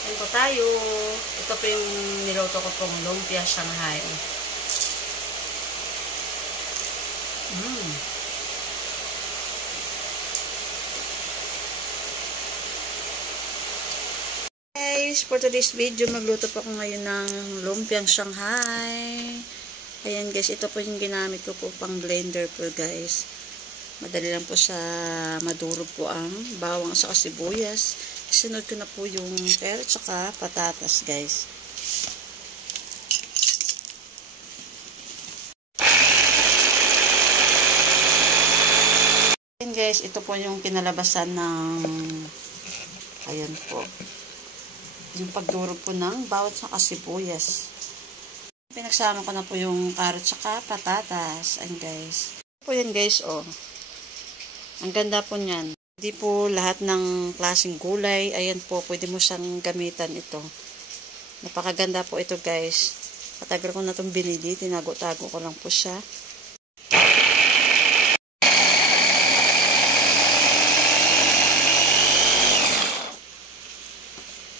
Ayan po tayo. Ito po yung niluto ko pong lumpia Shanghai. Guys, for today's video, magluto po ako ngayon ng lumpiang Shanghai. Ayan guys, ito po yung ginamit ko po pang blender po guys. Madali lang po siya madurog po ang bawang sa sibuyas. Sinod ko na po yung carrot at patatas guys. Ayan guys, ito po yung kinalabasan ng ayan po. Yung pagdurog po ng bawang sa sibuyas. Pinagsama ko na po yung carrot at patatas. Ayan guys. Ito po yan guys, oh. Ang ganda po niyan. Hindi po lahat ng klaseng gulay. Ayan po, pwede mo siyang gamitan ito. Napakaganda po ito guys. Patagal ko na itong binili. Tinago-tago ko lang po siya.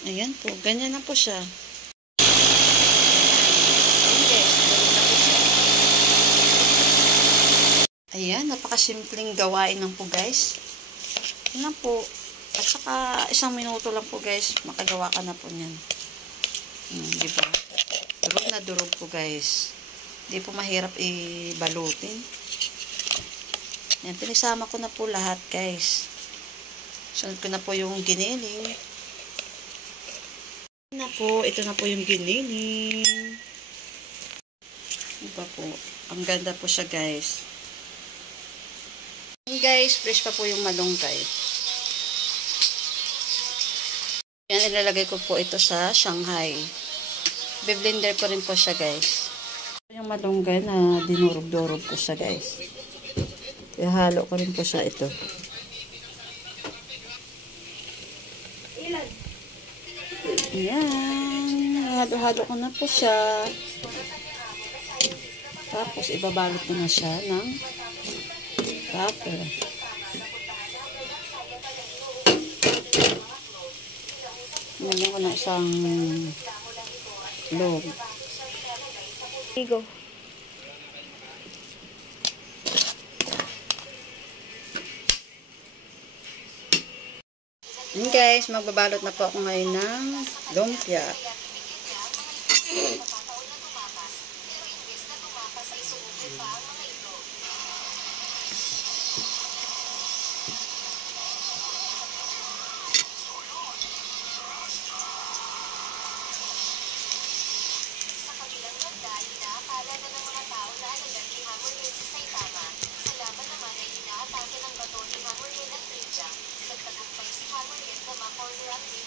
Ayan po, ganyan na po siya. Ayan, napakasimpleng gawain lang po guys. Yan po. At saka isang minuto lang po guys, makagawa ka na po niyan. Diba? Durog na durog po guys. Hindi po mahirap i-balutin. Yan, pinisama ko na po lahat guys. Sunod ko na po yung giniling. Ito na po yung giniling. Diba po? Ang ganda po siya guys. Guys, fresh pa po yung malunggay. Yan, ilalagay ko po ito sa Shanghai. Be-blender ko rin po siya guys. Yung malunggay na dinurog-durog ko siya guys. Ihalo ko rin po siya ito. Yan. Halo-halo ko na po siya. Tapos, ibabalot ko na siya ng wrapper. Nalagyan ko na isang log. Go. Yan guys, magbabalot na po ako ngayon ng lumpia.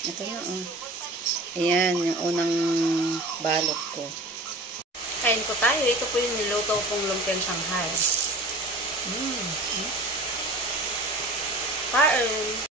Ito na, oh. Ayan, yung unang balot ko. Kain ko tayo. Ito po yung niluto pong lumpiang Shanghai. Kain.